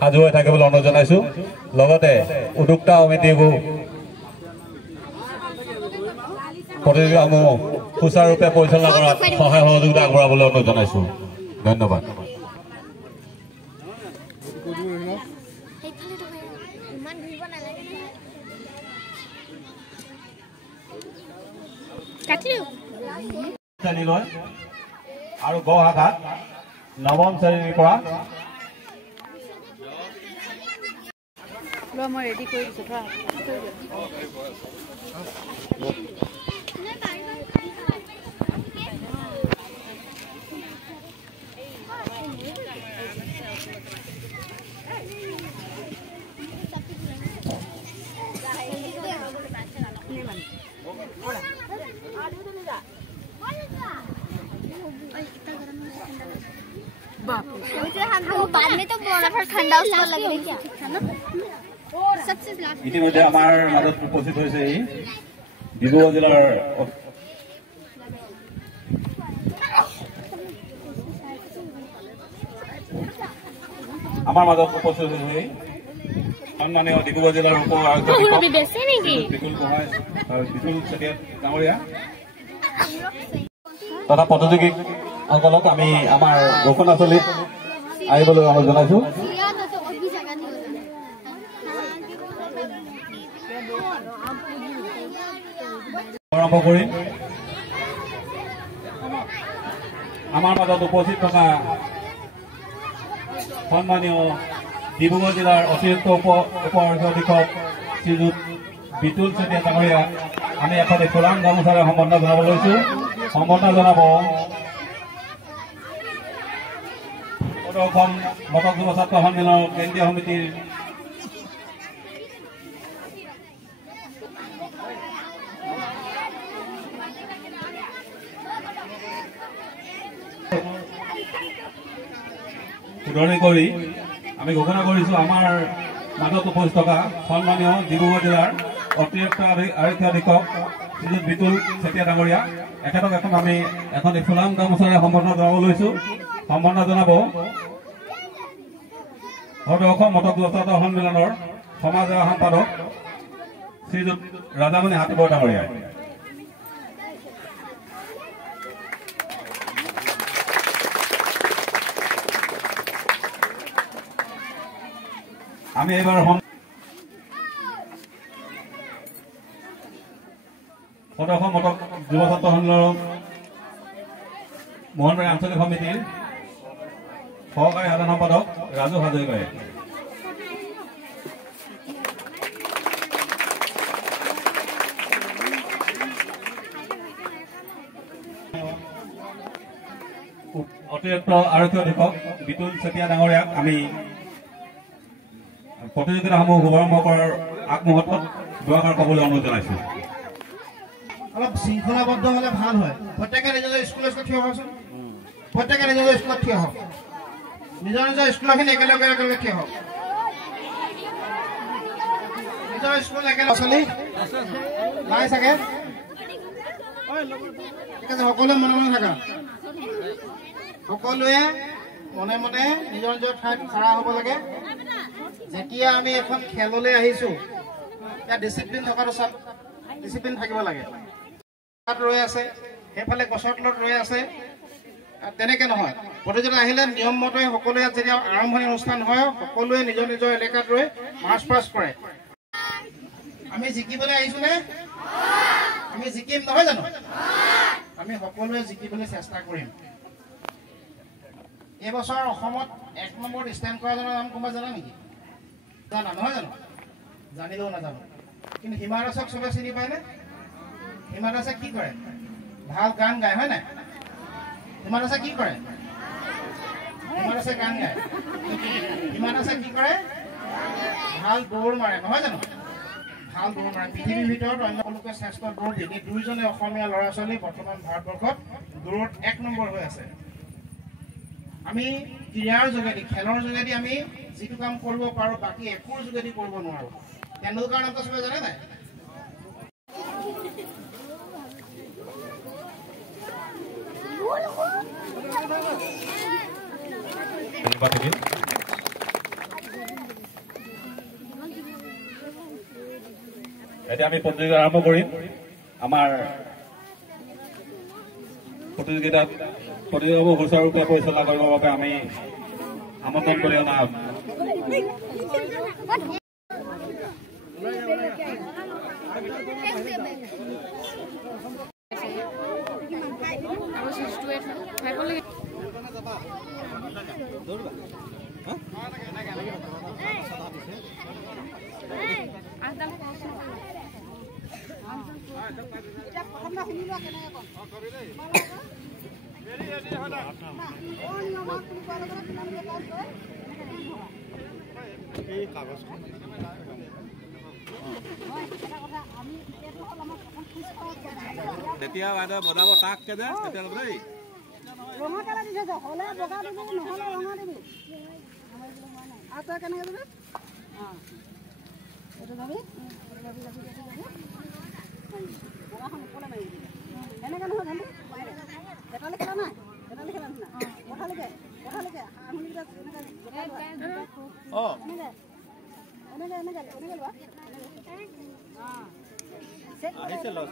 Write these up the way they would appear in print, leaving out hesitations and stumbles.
সাজু হৈ থাকিবলৈ অনুৰোধ জনাইছোঁ লগতে উদ্যোক্তা সমিতিকো প্ৰতিযোগিতাসমূহ সুচাৰুৰূপে পৰিচালনা কৰাত সহায় সহযোগিতা আগবঢ়াবলৈ অনুৰোধ জনাইছোঁ ধন্যবাদ আৰু গ শাখাত নৱম শ্ৰেণীৰ পৰা মই ৰেডি কৰি দিছোঁ बाद में तो बर्फ ठंडा उसको लग रही क्या है ना सबसे लास्ट ইতিমধ্যে আমাৰ মাজত উপস্থিত হৈছে ডিব্ৰুগড় জিলাৰ আমাৰ মাজত উপস্থিত হৈছে সন্মানীয় ডিব্ৰুগড় জিলাৰ উপ আয়ুক্ত বিপুল চেতিয়া ডাঙৰীয়া তথা প্ৰতিযোগী অঞ্চলত আমি আমাৰ ঘোষণাস্থলীত আহিবলৈ অনুৰোধ জনাইছোঁ আৰম্ভ কৰিম আমাৰ মাজত উপস্থিত থকা সন্মানীয় ডিব্ৰুগড় জিলাৰ অতিৰিক্ত উপ অধীক্ষক শ্ৰীযুত বিতুল চেতিয়া ডাঙৰীয়া আমি এখন ফুলাম গামোচাৰে সম্বৰ্ধনা জনাব লৈছোঁ সম্বৰ্ধনা জনাব অসম মটক যুৱ ছাত্ৰ সন্মিলনৰ কেন্দ্ৰীয় সমিতিৰ শুধৰণি কৰি আমি ঘোষণা কৰিছোঁ আমাৰ মাজত উপস্থিত থকা সন্মানীয় ডিব্ৰুগড় জিলাৰ অতিৰিক্ত আৰক্ষী অধীক্ষক শ্ৰীযুত বিতুল চেতিয়া ডাঙৰীয়া এখেতক আমি এখন ফুলাম গামোচাৰে সম্বৰ্ধনা জনাব লৈছোঁ সম্বৰ্ধনা জনাব অসম মটক যুৱ ছাত্ৰ সন্মিলনৰ সমাজ সেৱা সম্পাদক শ্ৰীযুত ৰাজামণি হাতীবৰ ডাঙৰীয়া আমি এইবাৰ অসম মটক যুৱ ছাত্ৰ সন্মিলনৰ মোহনবাৰী আঞ্চলিক সমিতিৰ সহকাৰী সাধাৰণ সম্পাদক ৰাজু হাজৰিকাই অতিৰিক্ত আৰক্ষী অধীক্ষক বিতুল চেতিয়া ডাঙৰীয়াক আমি প্ৰতিযোগিতাসমূহ শুভাৰম্ভ কৰাৰ আগমুহূৰ্তত দুআষাৰ ক'বলৈ অনুৰোধ জনাইছোঁ অলপ শৃংখলাবদ্ধ হ'লে ভাল হয় প্ৰত্যেকে নিজৰ স্কুলত থিয় হওকচোন প্ৰত্যেকে নিজৰ স্কুলত থিয় হওক নিজৰ নিজৰ স্কুলখিনি একেলগে থিয় হওক নিজৰ স্কুল একেলগে চলি নাই চাগে সকলোৱে মনে মনে থাকা সকলোৱে মনে মনে নিজৰ নিজৰ ঠাইত খাৰা হ'ব লাগে যেতিয়া আমি এখন খেললৈ আহিছোঁ ইয়াত ডিচিপ্লিন থকাটো চব ডিচিপ্লিন থাকিব লাগে ৰৈ আছে সেইফালে গছৰ তলত ৰৈ আছে তেনেকে নহয় প্ৰতিযোগিতা আহিলে নিয়ম মতে সকলোৱে যেতিয়া আৰম্ভণি অনুষ্ঠান হয় সকলোৱে নিজৰ নিজৰ এলেকাত ৰৈ মাৰ্চ পাষ্ট কৰে আমি জিকিবলৈ আহিছোঁ নে আমি জিকিম নহয় জানো আমি সকলোৱে জিকিবলৈ চেষ্টা কৰিম এই বছৰ অসমত 1 নম্বৰত ষ্টেণ্ড কৰা জনৰ নাম কোনোবা জানা নেকি জানা নহয় জানো জানিলেও নাজানো কিন্তু হিমা দাসক চবে চিনি পায়নে হিমা দাসে কি কৰে ভাল গান গায় হয় নাই হিমা দাসে কি কৰে হিমা দাসে গান গায় হিমা দাসে কি কৰে ভাল দৌৰ মাৰে নহয় জানো ভাল দৌৰ মাৰে পৃথিৱীৰ ভিতৰত অন্য লোকে শ্ৰেষ্ঠ দৌৰ দিয়ে দুইজনে অসমীয়া ল'ৰা ছোৱালী বৰ্তমান ভাৰতবৰ্ষত দৌৰত 1 নম্বৰ হৈ আছে আমি ক্ৰীড়াৰ যোগেদি খেলৰ যোগেদি আমি যিটো কাম কৰিব পাৰোঁ বাকী একোৰ যোগেদি কৰিব নোৱাৰোঁ তেণ্ডুলকাৰ নামটো চবে জানে নাই ধন্যবাদ থাকিল। এতিয়া আমি প্ৰতিযোগিতা আৰম্ভ কৰিম। আমাৰ প্ৰতিযোগিতাবোৰ সুচাৰুৰূপে পৰিচালনা কৰিবৰ বাবে আমি আমন্ত্ৰণ কৰি অনা তেতিয়া বাইদেউ বজাব তাককে যে তেতিয়া দেই ৰঙা কালাৰ দিছে যে হলে বগা দিবি নহলে ৰঙা দিবি আৰু তই কেনেকৈ দিবি এইটো যাবি বগাখন ওপৰলৈ মাৰি দিবি এনেকৈ নহয় জানো এটালৈ খেলা নাই এটালৈ খেলা নিচিনা কথালৈকে আঙুলিকেইটা এনেকৈ এনেকৈ লোৱা আহিছে লছ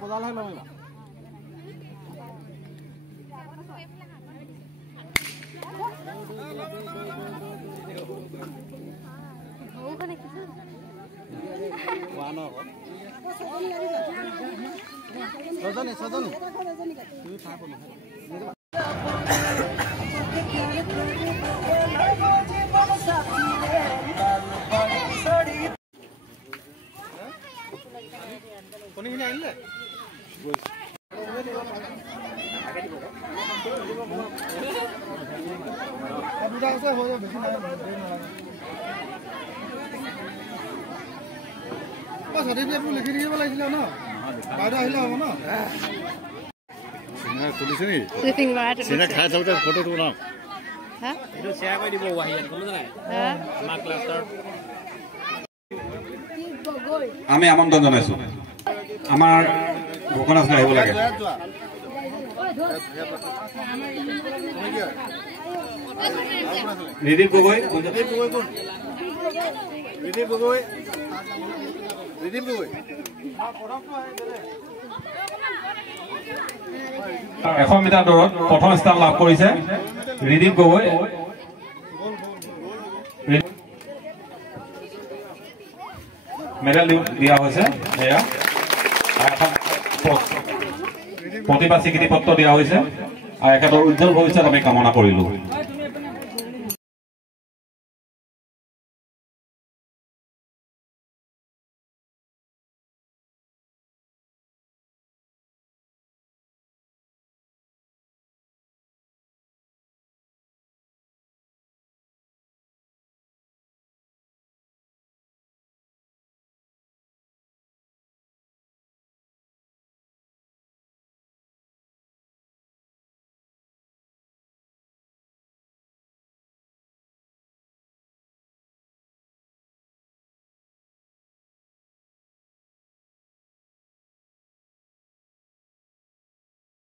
বজাল হয় লমিবা সজনী তুমি পাব কোনখিনি আহিলে দুটা আছে হৈ যাব বেছি নাই চাৰ্টিফিকেটটো লিখি দিব লাগিছিলে ন বাইদেউ আহিলে হ'ব ন খুলিছে নেকি চিনা খাই থাকোঁতে ফটোটো বনাওঁ এইটো শ্বেয়াৰ কৰি দিব ৱাহিয়াত কোনো নাই আমাৰ ক্লাছৰ আমি আমন্ত্ৰণ জনাইছো আমাৰ ঘোষণা আহিব লাগে ৰিদীপ গগৈ এশ মিটাৰ দৌৰত প্ৰথম স্থান লাভ কৰিছে ৰিদীপ গগৈ মেডেল দিয়া হৈছে এয়া প্ৰতিভা স্বীকৃতি পত্ৰ দিয়া হৈছে আৰু এখেতৰ উজ্জ্বল ভৱিষ্যত আমি কামনা কৰিলো।